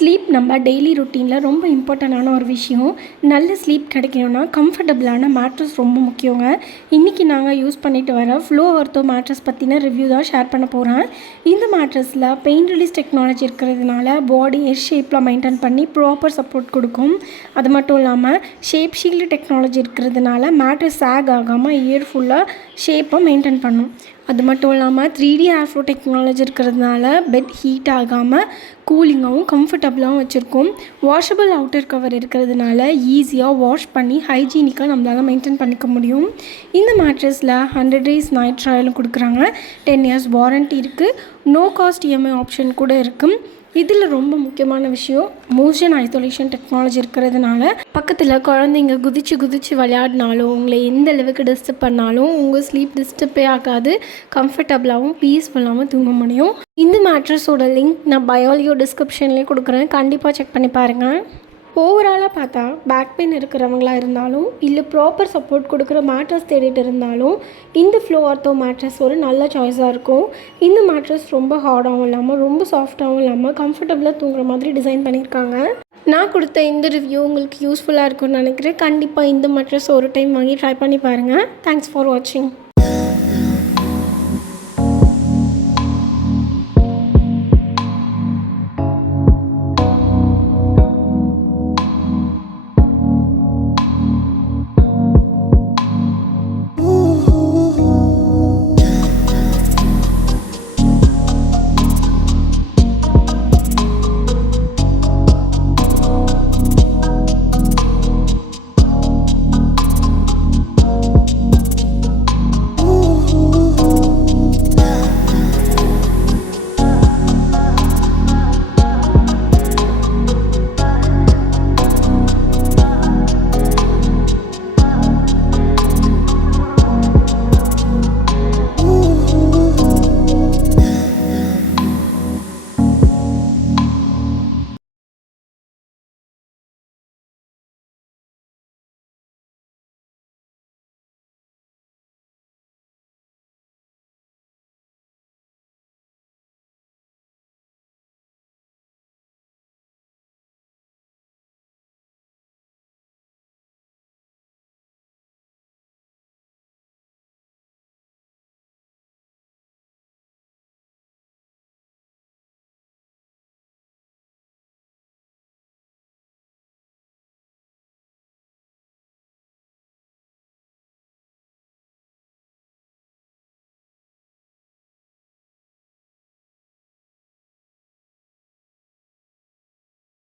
Sleep நம்ம daily ரொட்டீனில் ரொம்ப இம்பார்ட்டண்டான ஒரு விஷயம். நல்ல ஸ்லீப் கிடைக்கணும்னா கம்ஃபர்டபுளான மேட்ரஸ் ரொம்ப முக்கியங்க. இன்றைக்கி நாங்கள் யூஸ் பண்ணிட்டு வர ஃப்ளோ ஒர்த்தோ மேட்ரஸ் பற்றின ரிவ்யூ தான் ஷேர் பண்ண போகிறேன். இந்த மேட்ரஸில் பெயின் ரிலீஸ் டெக்னாலஜி இருக்கிறதுனால பாடி எஸ் ஷேப்பில் மெயின்டைன் பண்ணி ப்ராப்பர் சப்போர்ட் கொடுக்கும். அது மட்டும் இல்லாமல் ஷேப் ஷீல்டு டெக்னாலஜி இருக்கிறதுனால மேட்ரஸ் சேக் ஆகாமல் இயர் ஃபுல்லாக ஷேப்பை மெயின்டைன் பண்ணும். அது மட்டும் இல்லாமல் 3D ஏர்ஃப்ளோ டெக்னாலஜி இருக்கிறதுனால பெட் ஹீட் ஆகாமல் கூலிங்காகவும் கம்ஃபர்டபுளாகவும் வச்சுருக்கோம். வாஷபிள் அவுட்டர் கவர் இருக்கிறதுனால ஈஸியாக வாஷ் பண்ணி ஹைஜீனிக்காக நம்மளால் மெயின்டைன் பண்ணிக்க முடியும். இந்த மேட்ரஸில் 100 days நைட் ட்ரையலும் கொடுக்குறாங்க. 10 years வாரண்ட்டி இருக்குது. நோ காஸ்ட் இஎம்ஐ ஆப்ஷன் கூட இருக்குது. இதில் ரொம்ப முக்கியமான விஷயம் மோஷன் ஐசோலேஷன் டெக்னாலஜி இருக்கிறதுனால பக்கத்தில் குழந்தைங்க குதிச்சு விளையாடினாலும் உங்களை எந்த அளவுக்கு டிஸ்டர்ப் பண்ணாலும் உங்கள் ஸ்லீப் டிஸ்டர்பே ஆகாது. கம்ஃபர்டபுளாகவும் பீஸ்ஃபுல்லாகவும் தூங்க முடியும். இந்த மேட்ரஸோட லிங்க் நான் பயோலியோ டிஸ்கிரிப்ஷன்லேயே கொடுக்குறேன். கண்டிப்பாக செக் பண்ணி பாருங்கள். ஓவராலாக பார்த்தா பேக் பெயின் இருக்கிறவங்களா இருந்தாலும் இல்லை ப்ராப்பர் சப்போர்ட் கொடுக்குற மேட்ரஸ் தேடிட்டு இருந்தாலும் இந்த ஃப்ளோ ஆர்த்தோ மேட்ரஸ் ஒரு நல்ல சாய்ஸாக இருக்கும். இந்த மேட்ரஸ் ரொம்ப ஹார்டாகவும் இல்லாமல் ரொம்ப சாஃப்டாகவும் இல்லாமல் கம்ஃபர்டபுளாக தூங்குற மாதிரி டிசைன் பண்ணியிருக்காங்க. நான் கொடுத்த இந்த ரிவ்யூ உங்களுக்கு யூஸ்ஃபுல்லாக இருக்கும்னு நினைக்கிறேன். கண்டிப்பாக இந்த மேட்ரஸ் ஒரு டைம் வாங்கி ட்ரை பண்ணி பாருங்கள். தேங்க்ஸ் ஃபார் வாட்சிங்.